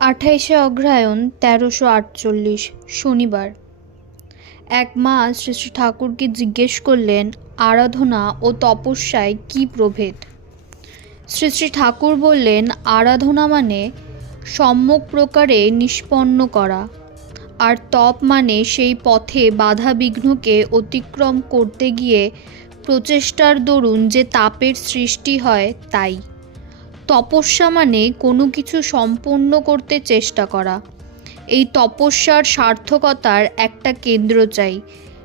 আঠাইশে অগ্রহায়ণ তেরোশো আটচল্লিশ, শনিবার। এক মা শ্রী শ্রী ঠাকুরকে জিজ্ঞেস করলেন, আরাধনা ও তপস্যায় কী প্রভেদ? শ্রী শ্রী ঠাকুর বললেন, আরাধনা মানে সম্যক প্রকারে নিষ্পন্ন করা, আর তপ মানে সেই পথে বাধা বিঘ্নকে অতিক্রম করতে গিয়ে প্রচেষ্টার দরুন যে তাপের সৃষ্টি হয় তাই। তপস্যা মানে কোনো কিছু সম্পূর্ণ করতে চেষ্টা করা। এই তপস্যার সার্থকতার একটা কেন্দ্র চাই।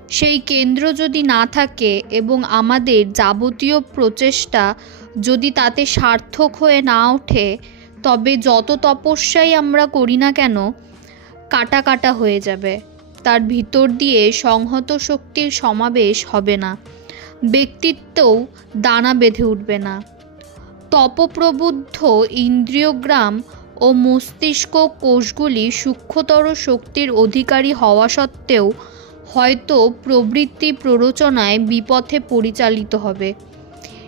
সেই কেন্দ্র যদি না থাকে এবং আমাদের যাবতীয় প্রচেষ্টা যদি তাতে সার্থক হয়ে না ওঠে, তবে যত তপস্যাই আমরা করি না কেন, কাটা কাটা হয়ে যাবে। তার ভিতর দিয়ে সংহত শক্তির সমাবেশ হবে না। ব্যক্তিত্বও দানা বেঁধে উঠবে না। তপপ্রবুদ্ধ ইন্দ্রিয়গ্রাম ও মস্তিষ্ক কোষগুলি সূক্ষ্মতর শক্তির অধিকারী হওয়া সত্ত্বেও হয়তো প্রবৃত্তি প্ররোচনায় বিপথে পরিচালিত হবে।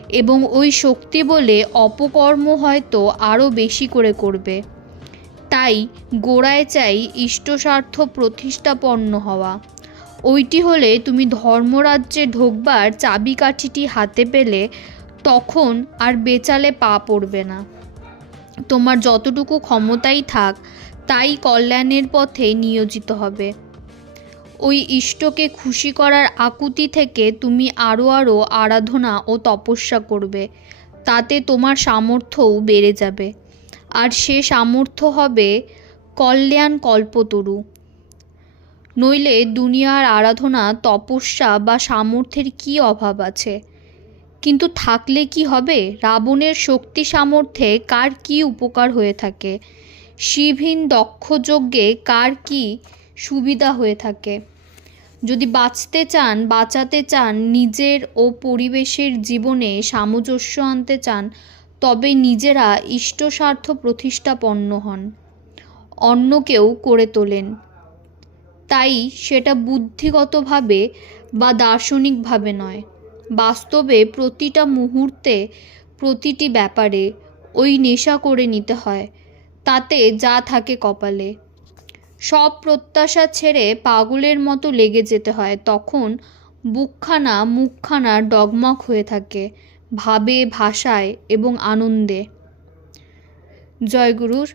এবং ওই শক্তি বলে অপকর্ম হয়তো আরও বেশি করে করবে। তাই গোড়ায় চাই ইষ্টস্বার্থ প্রতিষ্ঠাপন্ন হওয়া। ওইটি হলে তুমি ধর্মরাজ্যে ঢোকবার চাবিকাঠিটি হাতে পেলে তখন আর বেচালে পা পড়বে না। তোমার যতটুকু ক্ষমতাই থাক, তাই কল্যাণের পথে নিয়োজিত হবে। ওই ইষ্টকে খুশি করার আকুতি থেকে তুমি আরও আরও আরাধনা ও তপস্যা করবে। তাতে তোমার সামর্থ্যও বেড়ে যাবে। আর সে সামর্থ্য হবে কল্যাণ কল্পতরু। নইলে দুনিয়ার আরাধনা, তপস্যা বা সামর্থ্যের কী অভাব আছে? কিন্তু থাকলে কি হবে? রাবণের শক্তি সামর্থ্যে কার কি উপকার হয়ে থাকে? শিবহীন দক্ষ যজ্ঞে কার কি সুবিধা হয়ে থাকে? যদি বাঁচতে চান, বাঁচাতে চান, নিজের ও পরিবেশের জীবনে সামঞ্জস্য আনতে চান, তবে নিজেরা ইষ্টস্বার্থ প্রতিষ্ঠাপন্ন হন। অন্যকেও করে তোলেন। তাই সেটা বুদ্ধিগতভাবে বা দার্শনিকভাবে নয়। বাস্তবে প্রতিটা মুহূর্তে প্রতিটি ব্যাপারে ওই নেশা করে নিতে হয়, তাতে যা থাকে কপালে। সব প্রত্যাশা ছেড়ে পাগলের মতো লেগে যেতে হয়, তখন বুকখানা মুখখানা ডগমগ হয়ে থাকে, ভাবে, ভাষায় এবং আনন্দে। জয়গুরুর